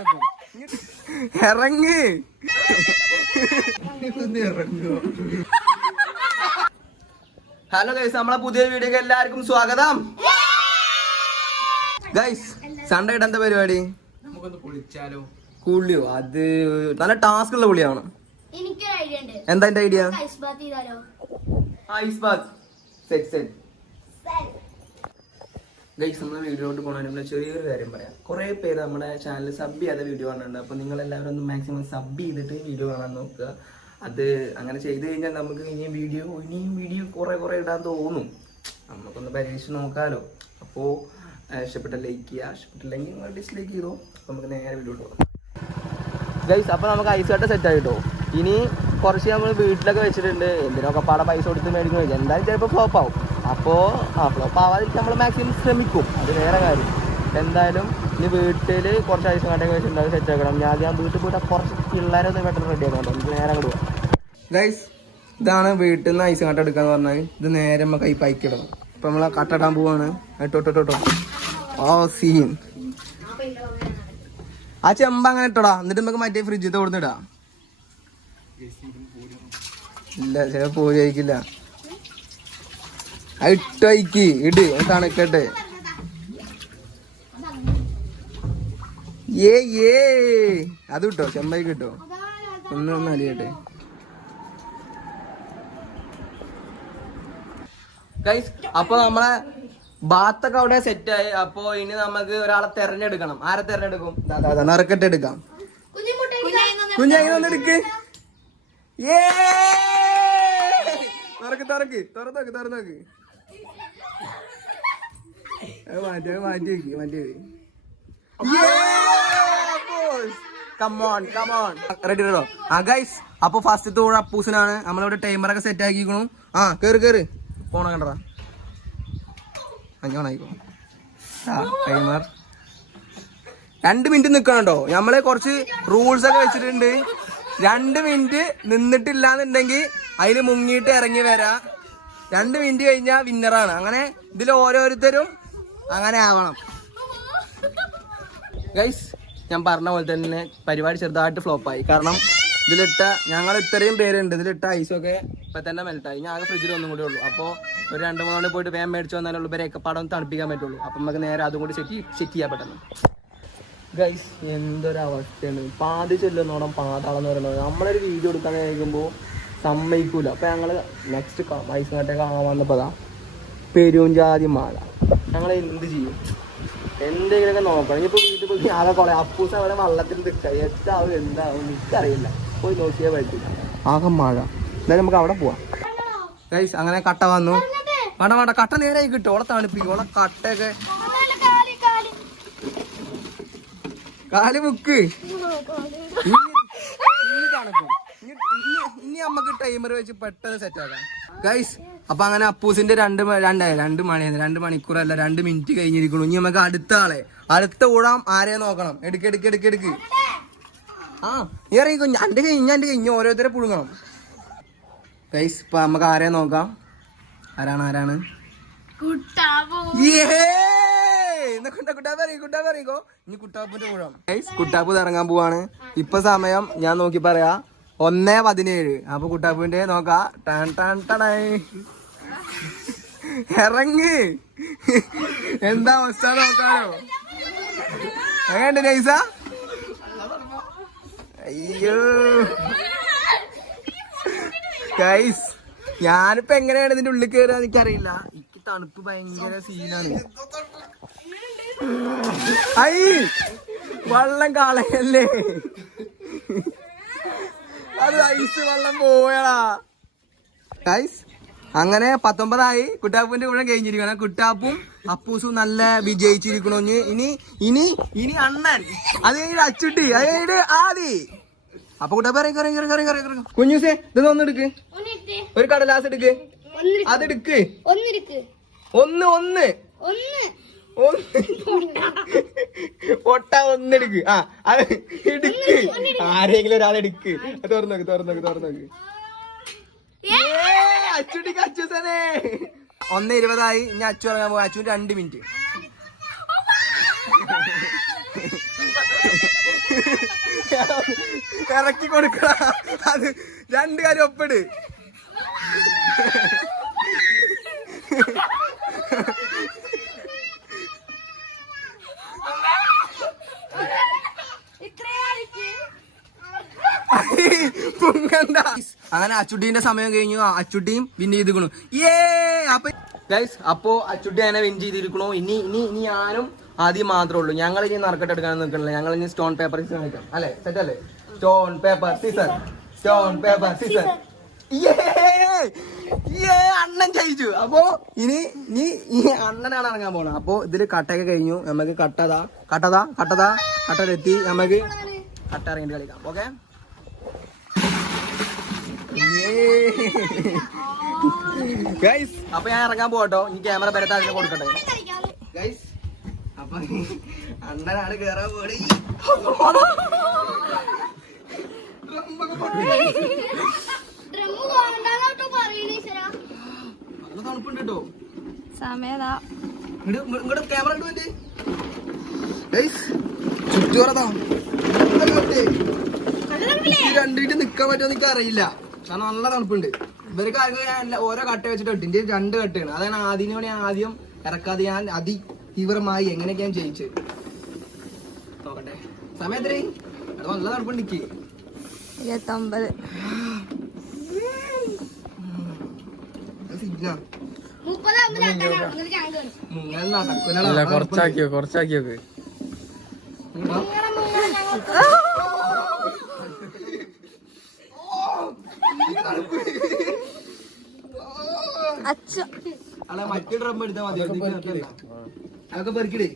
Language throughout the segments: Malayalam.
തണുക്കും. ഇറങ്ങ് ഹലോ ഗൈസ്, നമ്മളെ പുതിയ വീഡിയോക്ക് എല്ലാവർക്കും സ്വാഗതം. ഗൈസ്, സൺഡേ ആയിട്ട് എന്താ പരിപാടി? കുളിച്ചാലോ? കുളിയോ? അത് നല്ല ടാസ്ക് ഉള്ള കുളിയാണ്. എന്താ എന്റെ idea? Ice bath. Set. Guys, നമ്മുടെ വീഡിയോട്ട് പോകണമെങ്കിൽ ചെറിയൊരു കാര്യം പറയാം. കുറെ പേര് നമ്മുടെ ചാനൽ സബ് ചെയ്യാതെ വീഡിയോ കാണുന്നുണ്ട്. അപ്പോൾ നിങ്ങൾ എല്ലാവരും ഒന്ന് മാക്സിമം സബ് ചെയ്തിട്ട് വീഡിയോ കാണാൻ നോക്കുക. അത് അങ്ങനെ ചെയ്ത് കഴിഞ്ഞാൽ നമുക്ക് ഇനിയും വീഡിയോ കുറെ ഇടാൻ തോന്നും. നമുക്കൊന്ന് പരീക്ഷിച്ച് നോക്കാമല്ലോ. അപ്പോൾ ഇഷ്ടപ്പെട്ട ലൈക്ക് ചെയ്യുക, ഇഷ്ടപ്പെട്ടില്ലെങ്കിൽ നിങ്ങൾ ഡിസ്ലൈക്ക് ചെയ്തോ. അപ്പോൾ നമുക്ക് നേരെ വീഡിയോ പോകാം. ഗൈസ്, അപ്പോൾ നമുക്ക് ഐസ് കട്ട സെറ്റ് ആയിട്ടോ. ഇനി കുറച്ച് നമ്മൾ വീട്ടിലൊക്കെ വെച്ചിട്ടുണ്ട്. എന്തിനൊക്കെ പാടെ പൈസ കൊടുത്ത് മേടിക്കുന്നു വെച്ചാൽ എന്തായാലും ചിലപ്പോൾ ഫ്ലോപ്പ് ആവും. അപ്പോൾ ഫ്ലോപ്പ് ആവാതിരിക്കാൻ നമ്മൾ മാക്സിമം ശ്രമിക്കും. അത് വേറെ കാര്യം. എന്തായാലും ഇനി വീട്ടിൽ കുറച്ച് ഐസ് കട്ടൊക്കെ വെച്ചിട്ടുണ്ട്. അത് സെറ്റ് ആക്കണം. ഞാൻ വീട്ടിൽ പോയിട്ട് കുറച്ച് പിള്ളേരൊന്ന് പെട്ടെന്ന് റെഡി ആക്കണം. നമുക്ക് നേരെ അങ്ങോട്ട് പോകാം. ഗൈസ്, ഇതാണ് വീട്ടിൽ നിന്ന് ഐസ് കട്ട എടുക്കാന്ന് പറഞ്ഞാൽ. ഇത് നേരെ നമുക്ക് ഈ പൈക്കിടണം. ഇപ്പം നമ്മൾ കട്ട ഇടാൻ പോവാണ്. ഇട്ടോ ഓ സീൻ. ആ ചെമ്പ അങ്ങനെ ഇട്ടോടാ. എന്നിട്ട് നമുക്ക് മറ്റേ ഫ്രിഡ്ജിൽ കൊടുത്തിടാ. ഇല്ല, ചില പോയി അയക്കില്ല. അത് ഇട്ടയക്ക് ഇട്, തണുക്കട്ടെ. അത് കിട്ടോ, ചെമ്പായി കിട്ടോ. ഒന്ന് അലിയട്ടെ. ഗൈസ്, അപ്പൊ നമ്മളെ ബാത്തൊക്കെ അവിടെ സെറ്റായി. അപ്പൊ ഇനി നമുക്ക് ഒരാളെ തെരഞ്ഞെടുക്കണം. ആരെ തെരഞ്ഞെടുക്കും? നറുക്കെട്ട് എടുക്കാം. കുഞ്ഞായി എടുക്ക്. തുറന്നോക്ക്. മാറ്റി റെഡി റെഡോ. ആ ഗൈസ്, അപ്പൊ ഫസ്റ്റ് തോഴ അപ്പൂസിനാണ്. നമ്മളിവിടെ ടൈമറൊക്കെ സെറ്റ് ആക്കിക്കണു. ആ കേറ് പോണ കണ്ടടാ. അങ്ങോട്ടായിക്കോ. Timer 2 minute നിക്കണോ. നമ്മള് കുറച്ച് റൂൾസ് ഒക്കെ വെച്ചിട്ടുണ്ട്. 2 മിനിറ്റ് നിന്നിട്ടില്ലാന്നുണ്ടെങ്കിൽ അതില് മുങ്ങിയിട്ട് ഇറങ്ങി വരാം. 2 മിനിറ്റ് കഴിഞ്ഞാൽ വിന്നറാണ്. അങ്ങനെ ഇതിൽ ഓരോരുത്തരും അങ്ങനെ ആവണം. ഗൈസ്, ഞാൻ പറഞ്ഞ പോലെ തന്നെ പരിപാടി ചെറുതായിട്ട് ഫ്ലോപ്പായി. കാരണം ഇതിലിട്ട ഞങ്ങൾ ഇത്രയും പേരുണ്ട്. ഇതിലിട്ട ഐസൊക്കെ ഇപ്പം തന്നെ മെൽട്ടായി. ഞാൻ ആകെ ഫ്രിഡ്ജിൽ ഒന്നും കൂടെ ഉള്ളൂ. അപ്പോൾ ഒരു 2-3 മണി പോയിട്ട് വേഗം മേടിച്ച് വന്നാലുള്ള ഇവരെയൊക്കെ പടം തണുപ്പിക്കാൻ പറ്റുള്ളൂ. അപ്പം നമുക്ക് നേരെ അതും കൂടി സെറ്റ് ചെയ്യാൻ പെട്ടെന്ന്. ഗൈസ്, എന്തൊരവസ്ഥയാണ്. പാതി ചെല്ലുന്നോണം പാതാളെന്ന് പറയുന്നത്. നമ്മളൊരു വീഡിയോ എടുക്കാൻ കഴിക്കുമ്പോൾ സമ്മതിക്കൂല. അപ്പം ഞങ്ങൾ നെക്സ്റ്റ് ഐസ് കട്ടൊക്കെ ആവാന്നപ്പോൾ പെരുംജാതി മഴ. ഞങ്ങൾ എന്ത് ചെയ്യും? എന്തെങ്കിലുമൊക്കെ നോക്കണം. ഇനിയിപ്പോൾ വീട്ടിൽ പോയി ആകെ കുറെ അപ്പൂസ് അവിടെ വള്ളത്തിൽ നിൽക്കുക. എത്താവും എന്താവും എനിക്കറിയില്ല. പോയി നോക്കിയാൽ പറ്റില്ല. ആകെ മഴ. എന്തായാലും നമുക്ക് അവിടെ പോവാം. ഗൈസ്, അങ്ങനെ കട്ട വന്നു. വേണ്ട കട്ട നേരെ കിട്ടും. ഓളെ തണുപ്പിക്കും. ഓളെ കട്ടയൊക്കെ കാല് മുക്ക്. ഇനി തണുക്കും. ഇനി നമുക്ക് ടൈമർ വെച്ച് പെട്ടെന്ന് സെറ്റ് ആക്കാം. ഗൈസ്, അപ്പൊ അങ്ങനെ അപ്പൂസിന്റെ 2 മണിക്കൂറല്ല 2 മിനിറ്റ് കഴിഞ്ഞിരിക്കണു. ഇനി നമുക്ക് അടുത്ത ഊഴാം ആരെ നോക്കണം. എടുക്ക്. ആ ഇറങ്ങിക്കോ. എന്റെ കഴിഞ്ഞ ഓരോരുത്തരെ പുഴുങ്ങണം. ഗൈസ്, ഇപ്പൊ നമുക്ക് ആരെ നോക്കാം. ആരാണ്? കുട്ടാപ്പറിക്കോ. ഇനി കുട്ടാപ്പിന്റെ ഊഴം. ഗൈസ്, കുട്ടാപ്പ് ഇറങ്ങാൻ പോവാണ്. ഇപ്പൊ സമയം ഞാൻ നോക്കി പറയാ 1:17. അപ്പൊ കുട്ടാപ്പിന്റെ നോക്കാം. ഇറങ്ങ്. എന്താ അവസ്ഥ നോക്കാനോ? എങ്ങനെയുണ്ട് ഗൈസ? അയ്യോ ഗൈസ്, ഞാനിപ്പോ എങ്ങനെയാണ് ഇതിന്റെ ഉള്ളിൽ കയറുക എനിക്കറിയില്ല. എനിക്ക് തണുപ്പ് ഭയങ്കര സീനാണ്. വെള്ളം കളയല്ലേ. അത് ഐസ് വെള്ളം പോയടാ. ഗൈസ്, അങ്ങനെ 19 കുട്ടാപ്പൂന്റെ കൂടെ കഴിഞ്ഞിരിക്കണം. കുട്ടാപ്പും അപ്പൂസും നല്ല വിജയിച്ചിരിക്കണു. ഇനി അണ്ണൻ, അത് കഴിഞ്ഞിട്ട് അച്ചുട്ടി, അത് കഴിഞ്ഞിട്ട് ആദി. അപ്പൊ കുട്ടാപ്പ കുഞ്ഞൂസേ ഇത് ഒന്നെടുക്ക്. ഒരു കടലാസ് എടുക്ക്. അതെടുക്ക്. ഒന്ന് പൊട്ട ഒന്നെടുക്ക്. ആ അത് എടുക്ക്. ആരെങ്കിലും ഒരാളെടുക്ക്. തുറന്നോക്ക്. അച്ചുട്ടിക്ക് അച്ചുസനെ 1:20. ഇനി അച്ചു ഇറങ്ങാൻ പോകാം. അച്ചുവിന് 2 മിനിറ്റ്. ഇറക്കി കൊടുക്ക. അത് 2 കാര്യം ഒപ്പിട്. അങ്ങനെ അച്ചുട്ടീന്റെ സമയം കഴിഞ്ഞു. അച്ചുട്ടിയും വിൻ ചെയ്തിരിക്കണു. അപ്പൊ അച്ചുട്ടി അങ്ങനെ വിൻ ചെയ്തിരിക്കണു. ഇനി ഇനി ഇനി ഞാനും ആദ്യം മാത്രമേ ഉള്ളൂ. ഞങ്ങൾ ഇനി നറുക്കെട്ട് എടുക്കാൻ നിൽക്കണില്ല. ഞങ്ങൾ ഇനി സ്റ്റോൺ പേപ്പർ സീസർ കളിക്കാം. അല്ലെ, സെറ്റ് അല്ലേ? Stone paper scissor, stone paper scissor. അണ്ണൻ ജയിച്ചു. അപ്പൊ ഇനി ഇനി ഈ അണ്ണനാണ് ഇറങ്ങാൻ പോണത്. അപ്പൊ ഇതില് കട്ടയൊക്കെ കഴിഞ്ഞു. നമുക്ക് കട്ടതെത്തി നമുക്ക് കട്ട ഇറങ്ങിട്ട് കളിക്കാം. ഓക്കെ ഗൈസ്, അപ്പൊ ഞാൻ ഇറങ്ങാൻ പോകട്ടോ. ഈ ക്യാമറ പരത്താ അതിന് കൊടുക്കട്ടെ ഗൈസ്. അപ്പൊ അണ്ണനാണ് കേറാൻ പോണി. തണുപ്പുണ്ട് കേട്ടോ. ഇങ്ങോട്ട് ക്യാമറ ഇട്ട് ചുറ്റുറതാ. രണ്ടിട്ട് നിക്കാൻ പറ്റുമോ എനിക്ക് അറിയില്ല. കാരണം നല്ല തണുപ്പുണ്ട്. ഇവർക്ക് ഓരോ കട്ട വെച്ചിട്ട് ഇട്ട്. ഇന്ത്യ 2 കട്ടയാണ്. അതാണ് ആദ്യം ഇറക്കാതെ ഞാൻ അതിതീവ്രമായി എങ്ങനെയൊക്കെ ഞാൻ ജയിച്ചു. നോക്കട്ടെ സമയത്തിന് അത് നല്ല തണുപ്പുണ്ട്. എനിക്ക് 29 കുറച്ചാക്കിയോക്ക്. അല്ല മറ്റേ ഡ്രം എടുത്താൽ മതി. അതൊക്കെ പെറുക്കിടേ.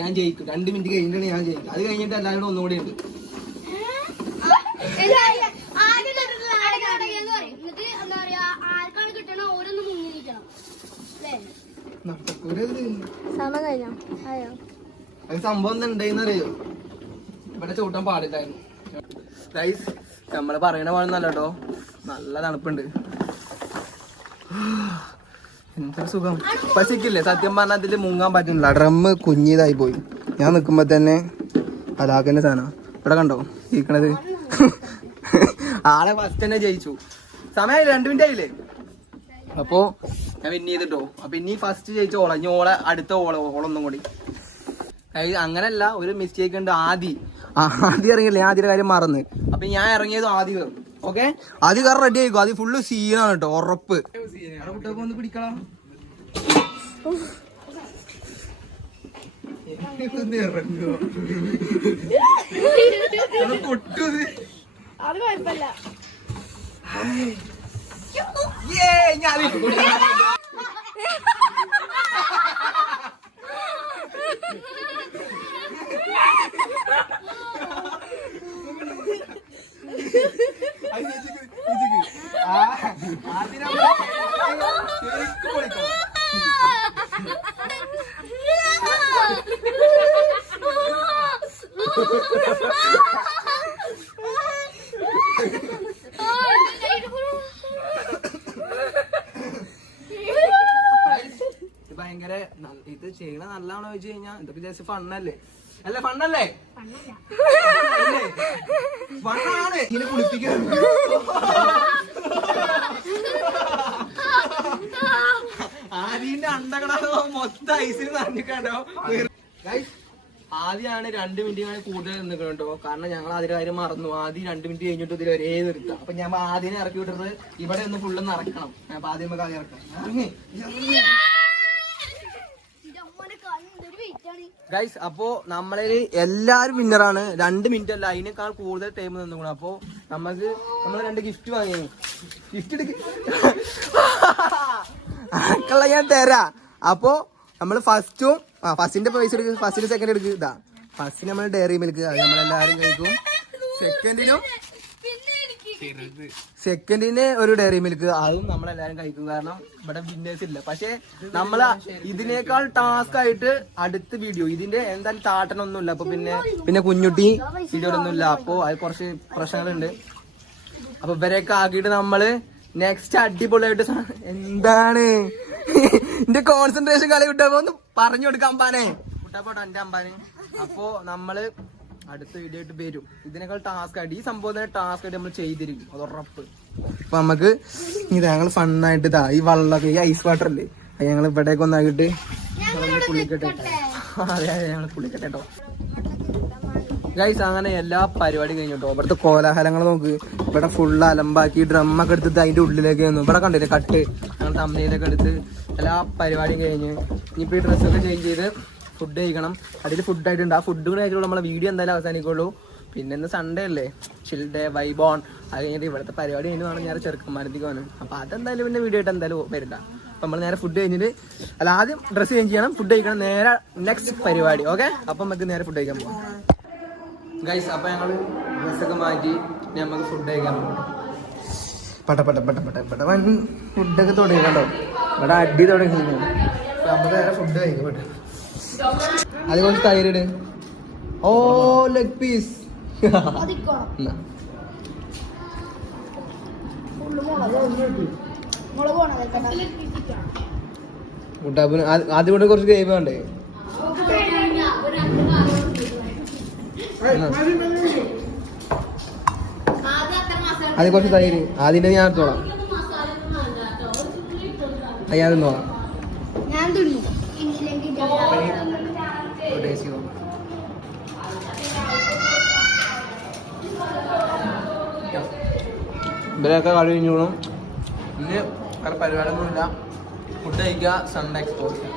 ഞാൻ ജയിക്കും. 2 മിനിറ്റ് കഴിഞ്ഞിട്ടാണ് ഞാൻ ജയിക്കും. അത് കഴിഞ്ഞിട്ട് എല്ലാവരും ഒന്നുകൂടി ഉണ്ട്. സംഭവം എന്തായിന്നറിയോ? ഇവിടെ ചൂട്ടാൻ പാടില്ലായിരുന്നു. ഗൈസ്, നമ്മള് പറയണ പാടുന്നല്ല കേട്ടോ. നല്ല തണുപ്പുണ്ട്. എന്തൊരു സുഖം. പശിക്കില്ലേ സത്യം പറഞ്ഞാൽ അതില് മുങ്ങാൻ പറ്റുന്നില്ല. ഡ്രമ്മ് കുഞ്ഞിതായി പോയി. ഞാൻ നിക്കുമ്പോ തന്നെ അലാഖന്റെ സാധനം ഇവിടെ കണ്ടോ ഇരിക്കണത്. ആളെ ഫസ്റ്റ് തന്നെ ജയിച്ചു. സമയം 2 മിനിറ്റ് ആയില്ലേ? അപ്പൊ ഞാൻ വിൻ ചെയ്തിട്ടോ. അപ്പൊ ഇനി ഫസ്റ്റ് ജയിച്ച ഓള, ഇനി അടുത്ത ഓളൊന്നും കൂടി. അങ്ങനല്ല, ഒരു മിസ്റ്റേക്ക് ഉണ്ട്. ആദ്യം ഇറങ്ങിയില്ലേ? ഞാൻ ആദ്യത്തെ കാര്യം മറന്ന്. അപ്പൊ ഞാൻ ഇറങ്ങിയത് ആദ്യം കയറും. ഓക്കെ, ആദ്യം കയറി റെഡി ആയിക്കോ. ആദ്യം ഫുള്ള് സീനാണ് കേട്ടോ, ഉറപ്പ്. കുട്ടികൾക്ക് ഒന്ന് പിടിക്കണം. പൊട്ടത് അത് കുഴപ്പമില്ല. ഭയങ്കര ഇത് ചെയ്യണ നല്ലതാണോ ചോദിച്ചു കഴിഞ്ഞാൽ ഇതൊക്കെ ജസ്റ്റ് ഫണ്ണല്ലേ? അല്ല ഫണ്ണല്ലേ? ഫണ്ണാണ്. ഇങ്ങനെ കുളിപ്പിക്കുന്നത് ആദ്യന്റെ അണ്ടകടോ മൊത്തം ഐസിൽ നനഞ്ഞിക്കണ്ടോ. ആദ്യമാണ് 2 മിനിറ്റ് കൂടുതൽ നിൽക്കണോ. കാരണം ഞങ്ങൾ അതിന്റെ കാര്യം മറന്നു. ആദ്യം 2 മിനിറ്റ് കഴിഞ്ഞിട്ട് ഇതിൽ ഒരേ നിർത്താം. അപ്പൊ ഞാൻ ആദ്യം ഇറക്കി വിട്ടത് ഇവിടെ ഒന്ന് ഫുള്ള് നിറക്കണം. അപ്പൊ ആദ്യം നമുക്ക് ആദ്യം ഇറക്കാം. ഗൈസ്, അപ്പോ നമ്മളിൽ എല്ലാരും വിന്നറാണ്. 2 മിനിറ്റ് അല്ല, അതിനേക്കാൾ കൂടുതൽ ടൈം നിന്നുകൂടാ. അപ്പൊ നമ്മൾ 2 ഗിഫ്റ്റ് വാങ്ങി. ഗിഫ്റ്റ് എടുക്കള ഞാൻ തരാ. അപ്പൊ നമ്മള് ഫസ്റ്റിന്റെ പൈസ എടുക്കുക. ഫസ്റ്റിന് സെക്കൻഡ് എടുക്കുക. ഇതാ ഫസ്റ്റിന് നമ്മൾ ഡയറി മിൽക്ക്, അത് നമ്മളെല്ലാരും കഴിക്കും. സെക്കൻഡിനും സെക്കൻഡിന് ഒരു ഡയറി മിൽക്ക്, അതും നമ്മളെല്ലാരും കഴിക്കും, കാരണം ഇവിടെ വിന്നേഴ്സ് ഇല്ല. പക്ഷെ നമ്മള് ഇതിനേക്കാൾ ടാസ്ക് ആയിട്ട് അടുത്ത വീഡിയോ, ഇതിന്റെ എന്തായാലും താട്ടനൊന്നുമില്ല. അപ്പൊ പിന്നെ കുഞ്ഞുട്ടി വീഡിയോയിലൊന്നുമില്ല. അപ്പൊ അത് കുറച്ച് പ്രശ്നങ്ങളുണ്ട്. അപ്പൊ ഇവരെയൊക്കെ ആക്കിയിട്ട് നമ്മള് നെക്സ്റ്റ് അടിപൊളിയായിട്ട് എന്താണ് എന്റെ കോൺസെൻട്രേഷൻ കളി വിട്ടപ്പോ ഒന്ന് പറഞ്ഞു കൊടുക്കാം അമ്പാനെ, വിട്ടപ്പോട്ടെ എന്റെ അമ്പാന്. അപ്പൊ നമ്മള് അടുത്ത വീഡിയോ ആയിട്ട് വരും. ഇതിനേക്കാൾ ടാസ്ക് ആയിട്ട് ഈ സംഭവം ടാസ്ക് ആയിട്ട് നമ്മൾ ചെയ്തിരിക്കും, അത് ഉറപ്പ്. അപ്പൊ നമുക്ക് ഇത് ഞങ്ങൾ ഫണ്ണായിട്ട് ഇതാ ഈ വെള്ളമൊക്കെ, ഈ ഐസ് വാട്ടർ അല്ലേ, അത് ഞങ്ങൾ ഇവിടേക്ക് ഒന്നാക്കിട്ട് പുള്ളിക്കട്ടെ. അതെ അതെ, ഞങ്ങൾ പുള്ളിക്കട്ടെ കേട്ടോ ഗൈസ്. അങ്ങനെ എല്ലാ പരിപാടിയും കഴിഞ്ഞു കേട്ടോ. ഇവിടുത്തെ കോലാഹലങ്ങൾ നോക്ക്, ഇവിടെ ഫുള്ള് അലമ്പാക്കി ഡ്രമ്മൊക്കെ എടുത്തിട്ട് അതിന്റെ ഉള്ളിലേക്ക് വന്നു. ഇവിടെ കണ്ടില്ലേ കട്ട്, ഞങ്ങൾ തമ്മയിലൊക്കെ എടുത്ത് എല്ലാ പരിപാടിയും കഴിഞ്ഞ് ഇനിയിപ്പോ ഈ ഡ്രസ്സൊക്കെ ചേഞ്ച് ചെയ്ത് ഫുഡ് കഴിക്കണം. അതിൽ ഫുഡായിട്ടുണ്ട്. ആ ഫുഡ് കൂടെ കഴിക്കുള്ളൂ നമ്മളെ വീഡിയോ എന്തായാലും അവസാനിക്കുള്ളൂ. പിന്നെ ഇന്ന് സൺഡേ അല്ലേ, ചിൽ ഡേ വൈബ് ഓൺ. അത് കഴിഞ്ഞിട്ട് ഇവിടുത്തെ പരിപാടി കഴിഞ്ഞാണ് ഞാൻ ചെറുക്കന്മാരത്തേക്ക് വന്നത്. അപ്പോൾ അതെന്തായാലും പിന്നെ വീഡിയോ ആയിട്ട് എന്തായാലും വരില്ല. അപ്പം നമ്മൾ നേരെ ഫുഡ് കഴിഞ്ഞിട്ട്, അല്ല ആദ്യം ഡ്രസ്സ് ചേഞ്ച് ചെയ്യണം, ഫുഡ് കഴിക്കണം, നേരെ നെക്സ്റ്റ് പരിപാടി. ഓക്കെ, അപ്പം നമുക്ക് നേരെ ഫുഡ് കഴിക്കാൻ പോകാം ഗൈസ്. അപ്പം ഞങ്ങൾ ഡ്രസ്സൊക്കെ മാറ്റി നമുക്ക് ഫുഡ് കഴിക്കാൻ പോകും. പട്ട ഫുഡൊക്കെ തുടങ്ങിക്കണ്ടോ, ഇവിടെ അടി തുടങ്ങി. അപ്പം നമുക്ക് നേരെ ഫുഡ് കഴിക്കാൻ പറ്റും. അത് കുറച്ച് തൈരിട്. ഓ ലെഗ് പീസ്. മുട്ടാപ്പിന് ആദ്യം കൊണ്ട് കുറച്ച് ഗ്രേവി വേണ്ടേ? അത് കുറച്ച് തൈര് ആദ്യം ഞാൻ എടുത്തോളാം. ഞാൻ തിന്നോളാം. ഇവരൊക്കെ കളി കഴിഞ്ഞോളും. ഇന്ന് വേറെ പരിപാടിയൊന്നുമില്ല, ഫുഡ് കഴിക്കുക, സൺഡേ എക്സ്പ്ലോർ ചെയ്യുക.